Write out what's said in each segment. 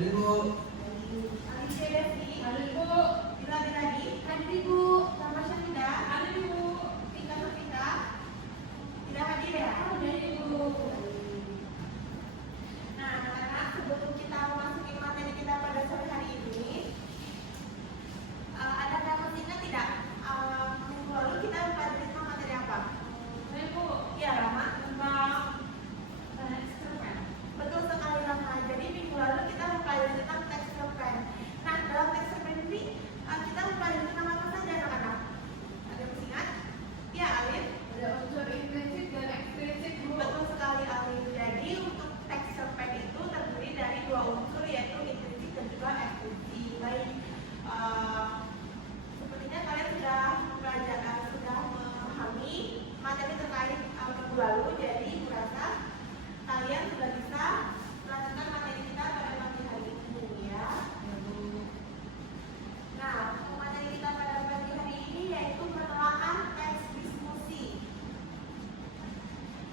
Halo Ibu. Alicia Devi. Halo Ibu. Bila Biladi. Hadir Ibu. Sama Syahida. Hadir Ibu. Tika Novita. Tidak hadir ya? Hadir Ibu. Nah, anak-anak, sebelum kita memasuki materi kita pada sore hari ini, ada dapat ingat tidak? Minggu lalu kita mempelajari tentang materi apa? Ibu. Iya, Rama. Tentang eksperimen. Betul sekali, Rama. Jadi minggu lalu kita mempelajari tentang teks cerpen. Nah, dalam teks cerpen ini kita mempelajari tentang apa saja, anak-anak? Ada yang masih ingat? Ya, Alif. Ada unsur intrinsik dan ekstrinsik Bu. Betul sekali, Alif. Jadi untuk teks cerpen itu terdiri dari dua unsur, yaitu intrinsik dan juga ekstrinsik. Baik, sepertinya kalian sudah belajar, sudah memahami materi terkait minggu lalu. Jadi merasa kalian sudah bisa melanjutkan materi kita pada pagi hari ini, ya. Nah, materi kita pada pagi hari ini yaitu penelaah teks diskusi.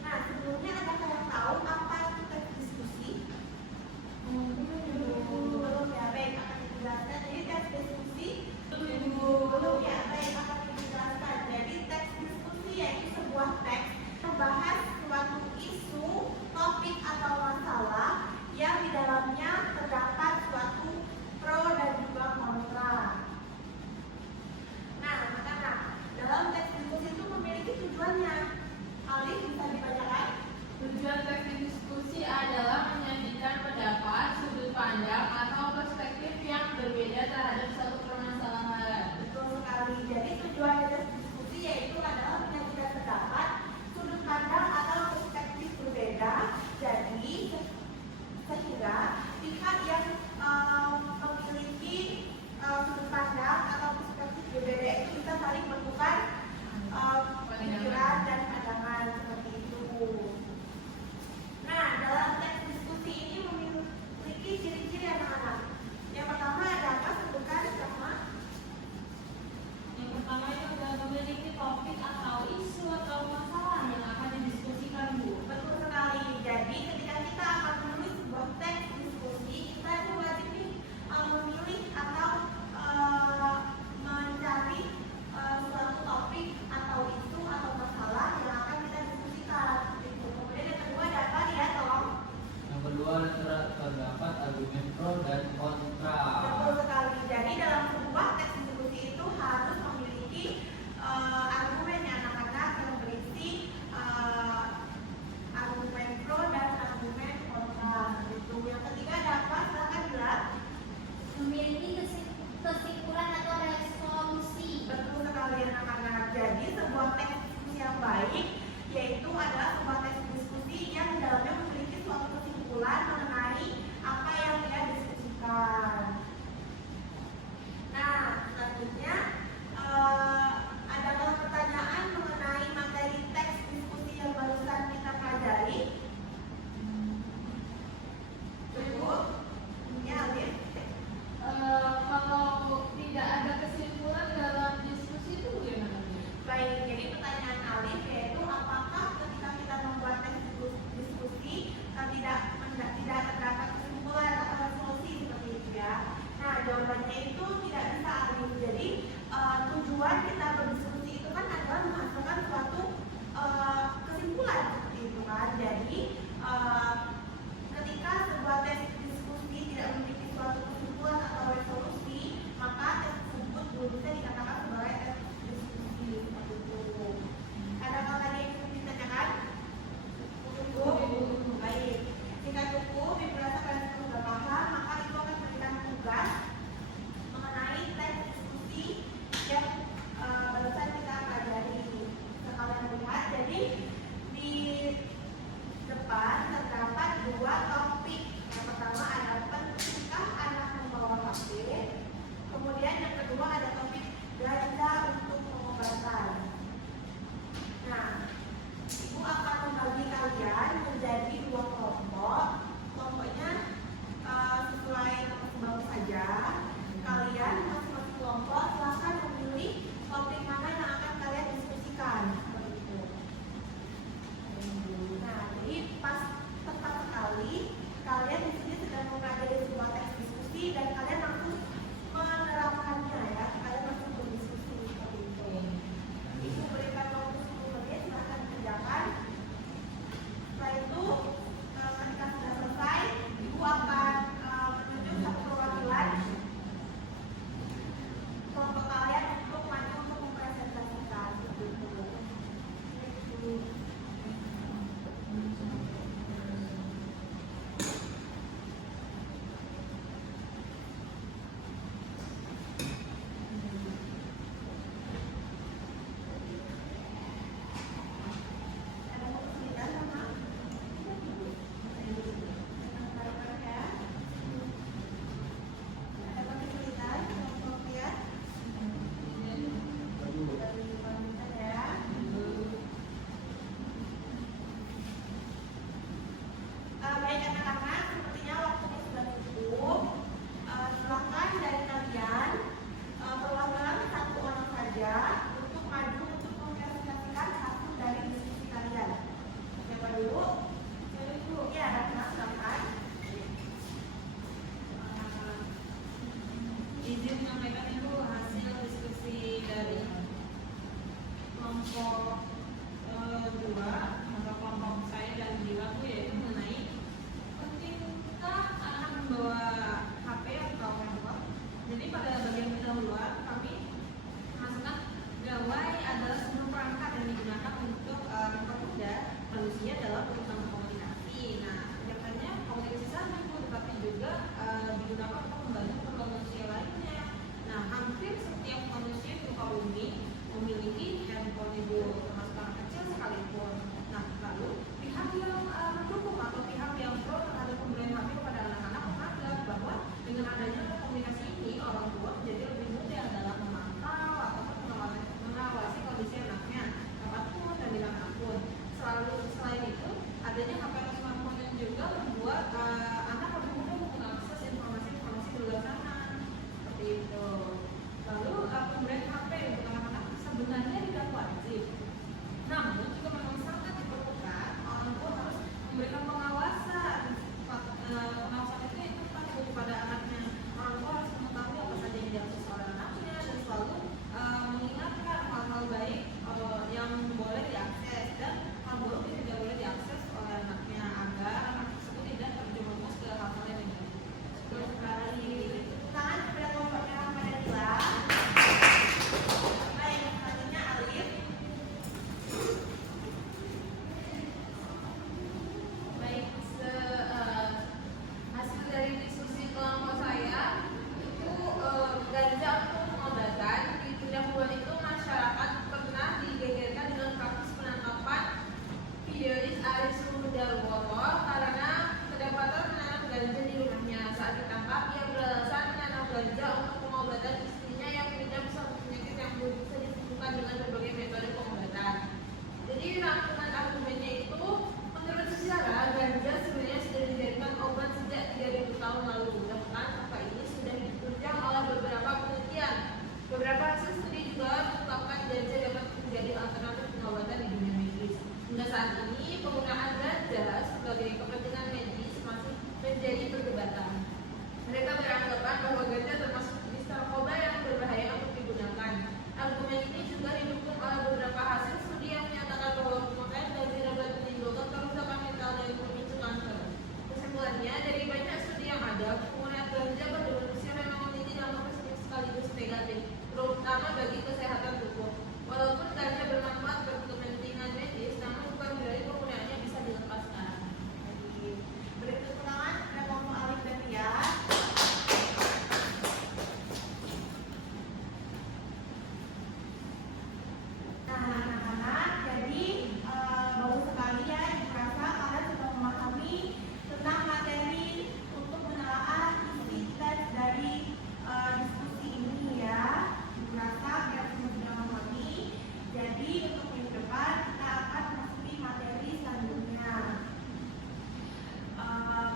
Nah, sebelumnya adakah yang tahu apa itu teks diskusi? Belum ya, baik, akan dijelaskan. Jadi teks diskusi belum ya, baik, akan dijelaskan. Jadi teks diskusi yaitu sebuah teks membahas suatu isu, topik atau masalah yang di dalamnya terdapat suatu pro dan juga kontra. Nah, anak-anak, dalam teks diskusi itu memiliki tujuannya. Alif, bisa dibacakan? Tujuan teks diskusi adalah menyajikan pendapat, sudut pandang, atau perspektif yang berbeda terhadap suatu permasalahan. Betul sekali. Jadi tujuan teks diskusi yaitu adalah menyajikan pendapat, sudut pandang atau perspektif berbeda. Jadi sehingga pihak yang memiliki sudut pandang atau perspektif berbeda itu bisa saling bertukar pikiran dan pandangan seperti itu. Nah, dalam teks diskusi ini memiliki ciri-ciri anak-anak. Yang pertama ada apa? Sebutkan sama. Yang pertama itu adalah memiliki topik atau isu atau masalah yang akan didiskusikan Bu. Betul sekali. Jadi ketika kita akan menulis sebuah teks diskusi, kita itu wajib memilih atau mencari suatu topik atau isu atau masalah yang akan kita diskusikan. Kemudian yang kedua ada apa? Lihat tolong. Yang kedua terdapat argumen pro dan kontra. Betul sekali. Jadi dalam sebuah teks diskusi itu harus memiliki argumen ya anak-anak yang berisi argumen pro dan argumen kontra. Itu. Yang ketiga ada apa? Silakan bilang. Memiliki kesimpulan atau resolusi. Betul sekali anak-anak. Jadi sebuah teks diskusi yang baik yaitu adalah sebuah teks diskusi yang di dalamnya memiliki suatu kesimpulan mengenai apa yang dia diskusikan. Nah, selanjutnya adakah pertanyaan mengenai materi teks diskusi yang barusan kita pelajari? Ibu? Ya, Alif? Kalau tidak ada kesimpulan dalam diskusi itu bagaimana? Baik, jadi pertanyaan Alif yaitu apakah ketika kita membuat teks diskusi tidak terdapat kesimpulan atau resolusi seperti itu ya? Nah, jawabannya itu tidak bisa Alif. Jadi tujuan kita berdiskusi itu kan adalah menghasilkan suatu kesimpulan seperti itu kan. Jadi ketika sebuah teks diskusi tidak memiliki suatu kesimpulan atau resolusi, maka teks tersebut belum bisa dikatakan sebagai teks diskusi seperti itu. Adakah tadi yang ingin ditanyakan? Cukup? Baik. Jika cukup, dirasa kalian sudah paham, maka itu akan memberikan tugas izin menyampaikan itu hasil diskusi dari kelompok 2 atau kelompok saya dan Dila tuh yaitu mengenai pentingkah anak membawa HP atau laptop. Jadi pada bagian pendahuluan kami masukkan gawai adalah sebuah perangkat yang digunakan untuk mempermudah manusia dalam urusan komunikasi. Nah, biasanya komunikasi sama tetapi juga digunakan untuk membantu keperluan manusia lainnya. Nah, hampir setiap manusia di muka bumi memiliki handphone itu, termasuk anak kecil sekalipun. Nah, lalu pihak yang mendukung atau pihak yang pro terhadap pemberian HP kepada anak-anak menganggap bahwa dengan adanya komunikasi ini orang tua menjadi lebih mudah dalam memantau ataupun mengawasi kondisi anaknya kapanpun dan dimanapun. Selain itu, adanya HP atau smartphone yang juga membuat anak lebih mudah mengakses informasi-informasi di luar sana. Seperti itu. Lalu pemberian HP untuk anak-anak sebenarnya tidak wajib. Namun juga memang sangat diperlukan orang tua harus memberikan pengawasan. Pengawasan itu pasti kepada anaknya. Orang tua harus mengetahui apa saja yang diakses oleh anaknya dan selalu mengingatkan hal-hal baik yang boleh diakses dan hal buruk yang tidak boleh diakses oleh anaknya agar anak tersebut tidak terjerumus ke hal-hal yang negatif. Terus sekali Tangan kepada kelompok merah pada Dila. Baik, selanjutnya Alif. Baik, hasil dari diskusi kelompok saya itu ganja untuk pengobatan di pendahuluan itu masyarakat pernah digegerkan dengan kasus penangkapan Videois Aris Sudarwoto karena kedapatan menanam ganja di rumahnya. Saat ditangkap, ia beralasan menanam ganja untuk pengobatan istrinya yang mengidap suatu penyakit yang belum bisa disembuhkan dengan berbagai metode pengobatan. Jadi rangkuman argumennya itu, menurut sejarah, ganja sebenarnya sudah dijadikan obat sejak 3000 tahun lalu. Bahkan apa ini sudah ditunjang oleh beberapa penelitian. Beberapa hasil studi juga mengungkapkan ganja dapat menjadi alternatif pengobatan di dunia medis. Hingga saat ini, penggunaan ganja sebagai kepentingan medis masih menjadi perdebatan. Mereka beranggapan bahwa ganja termasuk jenis narkoba yang berbahaya untuk digunakan. Argumen ini juga didukung oleh beberapa hasil studi yang menyatakan bahwa pemakaian ganja dapat menimbulkan kerusakan mental dan memicu kanker. Kesimpulannya, dari banyak studi yang ada, penggunaan ganja pada manusia memang memiliki dampak positif sekaligus negatif, terutama bagi kesehatan tubuh. Walaupun ganja bermanfaat bagi kepentingan medis, namun bukan berarti penggunaannya bisa dilepaskan. Beri tepuk tangan kepada kelompok Alif dan Ria. Nah, anak-anak, jadi baru sekali ya dirasa kalian sudah memahami tentang materi untuk menelaah isi tes dari diskusi ini ya. Dirasa biar semua sudah memahami. Jadi untuk minggu depan kita akan memasuki materi selanjutnya.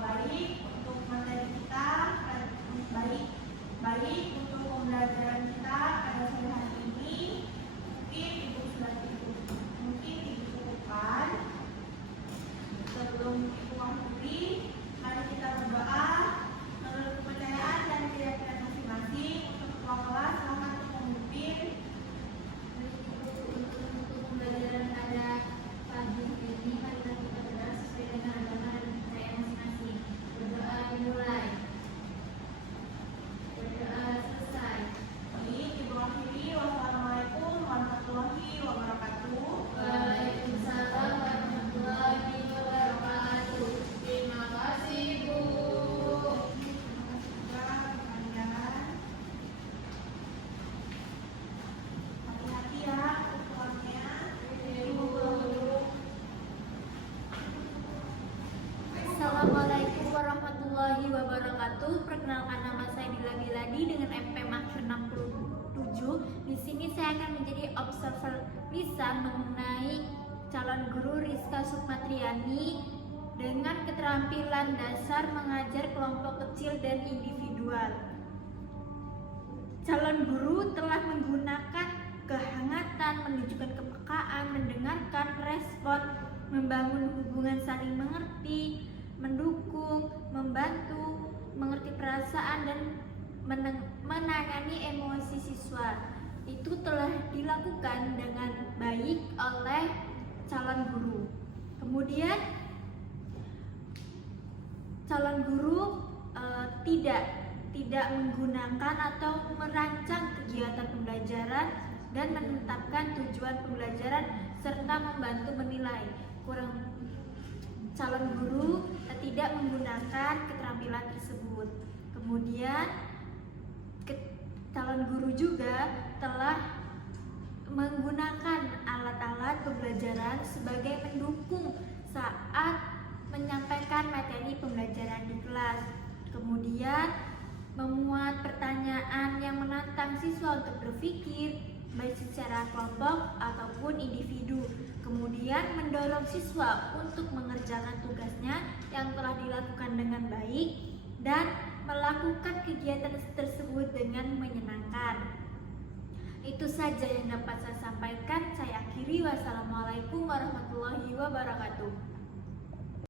Baik untuk materi kita, baik untuk pembelajaran kita pada sore hari ini. Mungkin ibu cukupkan. Sebelum ibu akhiri, mari kita berdoa menurut kepercayaan dan keyakinan masing-masing. Untuk ketua kelas silakan untuk memimpin. Untuk pembelajaran pada pagi ini, mari kita berdoa sesuai dengan agama dan kepercayaan masing-masing. Berdoa dimulai. Berdoa selesai. Baik, ibu akhiri. Wassalamualaikum warahmatullahi wabarakatuh. Waalaikumsalam warahmatullahi wabarakatuh. Terima kasih, Bu. Hati-hati ya ukurannya. Assalamualaikum warahmatullahi wabarakatuh. Perkenalkan, nama saya Dila Biladi dengan MP Maksud 67. Di sini saya akan menjadi observer lisan mengenai calon guru Rizka Sukmatriani dengan keterampilan dasar mengajar kelompok kecil dan individual. Calon guru telah menggunakan kehangatan, menunjukkan kepekaan, mendengarkan, respon, membangun hubungan saling mengerti, mendukung, membantu, mengerti perasaan dan menangani emosi siswa. Itu telah dilakukan dengan baik oleh calon guru. Kemudian calon guru tidak menggunakan atau merancang kegiatan pembelajaran dan menetapkan tujuan pembelajaran serta membantu menilai. Calon guru tidak menggunakan keterampilan tersebut. Kemudian calon guru juga telah menggunakan alat-alat pembelajaran sebagai pendukung saat menyampaikan materi pembelajaran di kelas. Kemudian memuat pertanyaan yang menantang siswa untuk berpikir baik secara kelompok ataupun individu. Kemudian mendorong siswa untuk mengerjakan tugasnya yang telah dilakukan dengan baik dan melakukan kegiatan tersebut dengan menyenangkan. Itu saja yang dapat saya sampaikan. Saya akhiri. Wassalamualaikum warahmatullahi wabarakatuh.